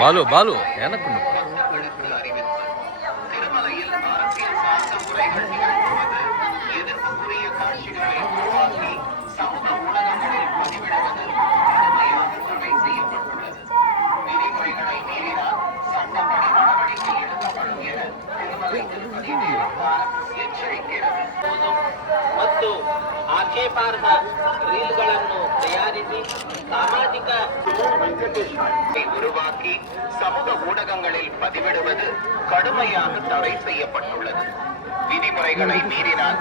பாலு பாலு எனக்கு ಮತ್ತು ಆಕ್ಷೇಪಾರ್ಹ ರೀಲ್ಗಳನ್ನು ತಯಾರಿಸಿ ಸಾಮಾಜಿಕ உருவாக்கி சமூக ஊடகங்களில் பதிவிடுவது கடுமையாக தடை செய்யப்பட்டுள்ளது. விதிமுறைகளை மீறினால்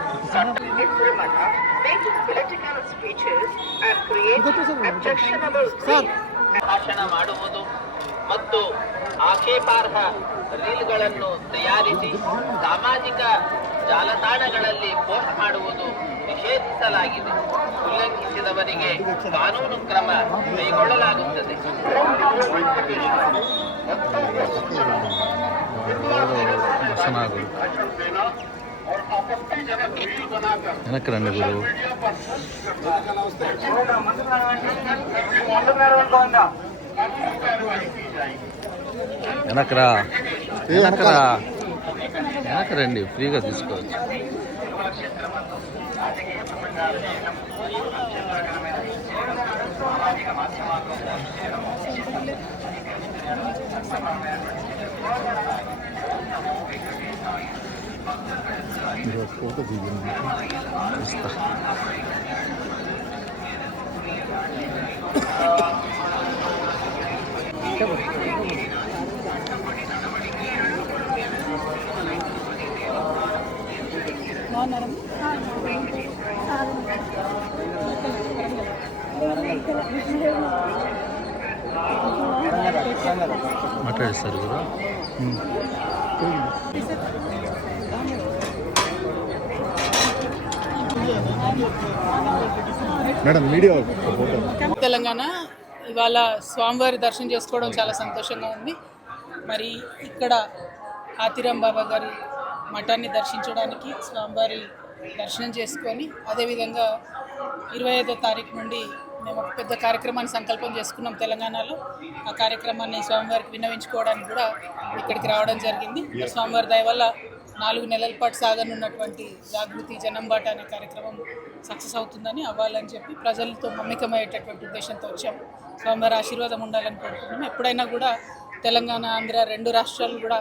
ಭಾಷಣ ಮಾಡುವುದು ಮತ್ತು ಆಕ್ಷೇಪಾರ್ಹ ರೀಲ್ಗಳನ್ನು ತಯಾರಿಸಿ ಸಾಮಾಜಿಕ ಜಾಲತಾಣಗಳಲ್ಲಿ ಪೋಸ್ಟ್ ಮಾಡುವುದು ನಿಷೇಧಿಸಲಾಗಿದೆ. ಉಲ್ಲಂಘಿಸಿದವರಿಗೆ ಕಾನೂನು ಕ್ರಮ ಕೈಗೊಳ್ಳಲಾಗುತ್ತದೆ. எனக்கு ரெண்டு குரு వెనకరా వెనకరా వెనక రండి ఫ్రీగా తీసుకోవచ్చు. ఫోటో దిగింది మాట్లాడిస్తారు కదా. మేడం మీడియా తెలంగాణ ఇవాళ స్వామివారి దర్శనం చేసుకోవడం చాలా సంతోషంగా ఉంది. మరి ఇక్కడ ఆతిరాం బాబా గారి మఠాన్ని దర్శించడానికి స్వామివారి దర్శనం చేసుకొని అదేవిధంగా 25వ తారీఖు నుండి మేము ఒక పెద్ద కార్యక్రమాన్ని సంకల్పం చేసుకున్నాం తెలంగాణలో. ఆ కార్యక్రమాన్ని స్వామివారికి విన్నవించుకోవడానికి కూడా ఇక్కడికి రావడం జరిగింది. స్వామివారి దయ వల్ల 4 నెలల పాటు సాగనున్నటువంటి జాగృతి జనంబాట అనే కార్యక్రమం సక్సెస్ అవుతుందని అవ్వాలని చెప్పి ప్రజలతో మమ్మికమయ్యేటటువంటి ఉద్దేశంతో వచ్చాము. స్వామివారి ఆశీర్వాదం ఉండాలని కోరుకుంటున్నాం. ఎప్పుడైనా కూడా తెలంగాణ ఆంధ్ర 2 రాష్ట్రాలు కూడా